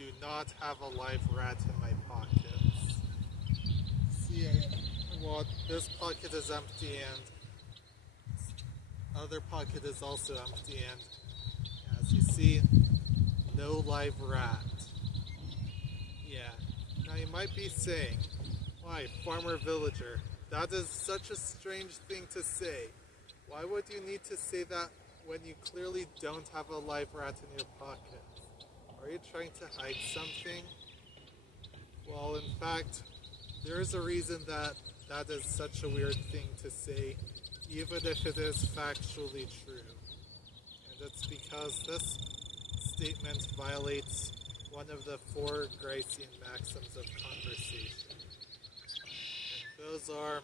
do not have a live rat in my pockets. See, well, this pocket is empty and other pocket is also empty, and as you see, no live rat. Yeah. Now you might be saying, why, farmer villager? That is such a strange thing to say. Why would you need to say that when you clearly don't have a live rat in your pocket? Are you trying to hide something? Well, in fact, there is a reason that that is such a weird thing to say, even if it is factually true. And it's because this statement violates one of the four Gricean maxims of conversation. And those are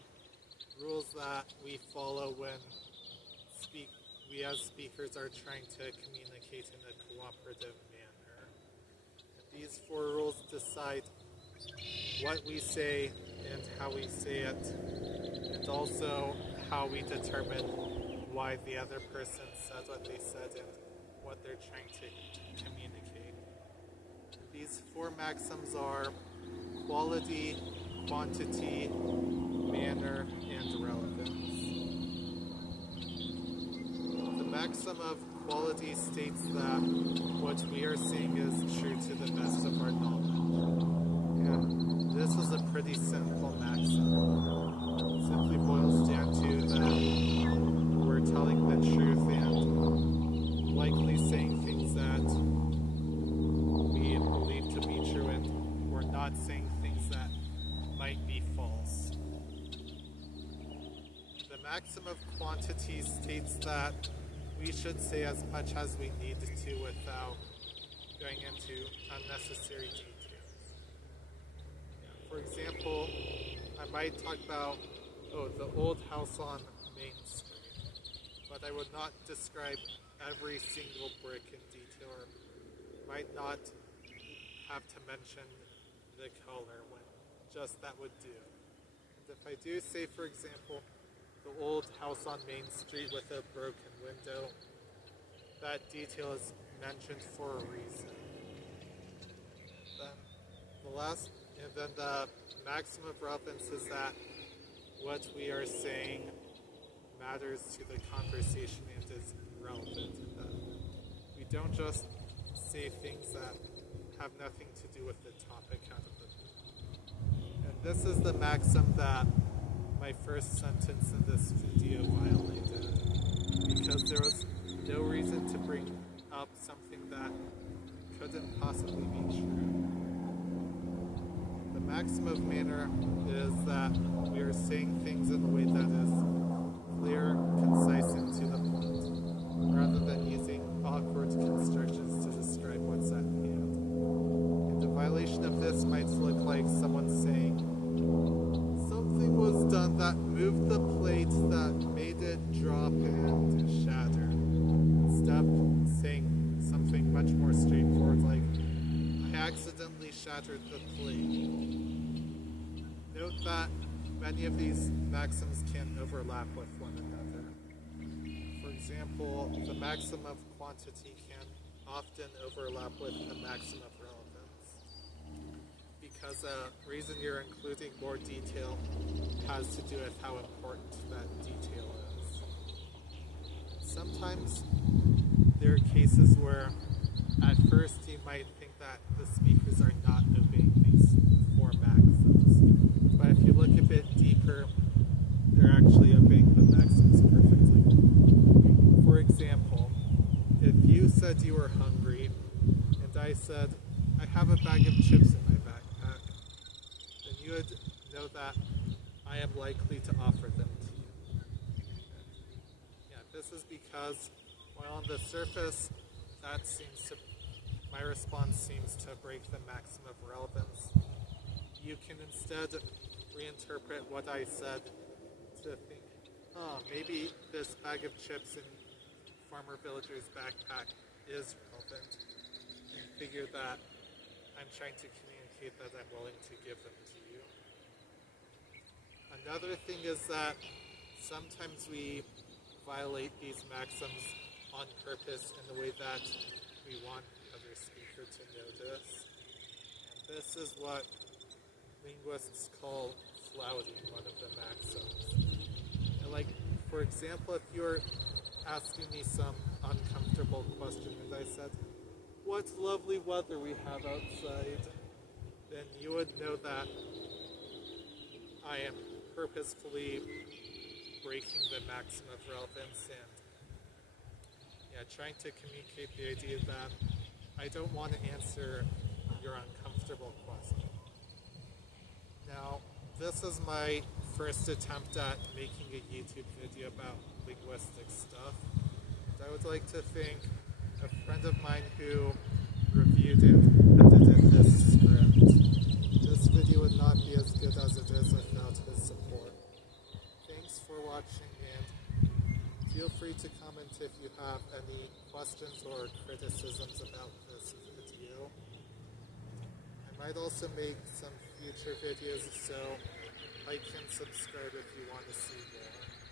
rules that we follow when we as speakers are trying to communicate in a cooperative manner. And these four rules decide what we say and how we say it, and also how we determine why the other person said what they said and what they're trying to communicate. These four maxims are quality, quantity, manner, and relevance. The maxim of quality states that what we are saying is true to the best of our knowledge. And this is a pretty simple maxim. It simply boils down to that we're telling the truth and likely saying things that we believe to be true, and we're not saying things that might be false. The maxim of quantity states that we should say as much as we need to without going into unnecessary details. For example, I might talk about, the old house on Main Street, but I would not describe every single brick in detail, or might not have to mention the color when just that would do. And if I do say, for example, the old house on Main Street with a broken window, that detail is mentioned for a reason. Then the maximum of relevance is that what we are saying matters to the conversation and is relevant, and that we don't just say things that have nothing to do with the topic out of the blue. And this is the maxim that my first sentence in this video violated, because there was no reason to bring up something that couldn't possibly be true. The maxim of manner is that we are saying things in a way that is clear, concise, and to the point, rather than using awkward constructions to describe what's at hand. And a violation of this might look like someone saying, something was done that moved the plate that made it drop and shatter, instead of saying something much more straightforward like, I accidentally shattered the plate. Note that many of these maxims can overlap with one another. For example, the maxim of quantity can often overlap with the maxim of relevance, because the reason you're including more detail has to do with how important that detail is. Sometimes there are cases where at first you might think that the speakers are not obeying these four maxims, but if you look a bit deeper, they're actually obeying the maxims perfectly. For example, if you said you were hungry and I said, I have a bag of chips in my backpack, then you would know that I am likely to offer them to you. Yeah, this is because while on the surface my response seems to break the maxim of relevance, you can instead reinterpret what I said to think, maybe this bag of chips in farmer villager's backpack is relevant, and figure that I'm trying to communicate that I'm willing to give them to you. Another thing is that sometimes we violate these maxims on purpose in the way that we want the other speaker to notice. This is what linguists call flouting, one of the maxims. And like, for example, if you're asking me some uncomfortable question and I said, what lovely weather we have outside, then you would know that I am purposefully breaking the maxim of relevance and trying to communicate the idea that I don't want to answer your uncomfortable question. Now, this is my first attempt at making a YouTube video about linguistic stuff. And I would like to thank a friend of mine who reviewed and edited this script. This video would not be as good as it is without his support. Thanks for watching, and feel free to comment if you have any questions or criticisms about this video. I might also make some future videos, so like and subscribe if you want to see more.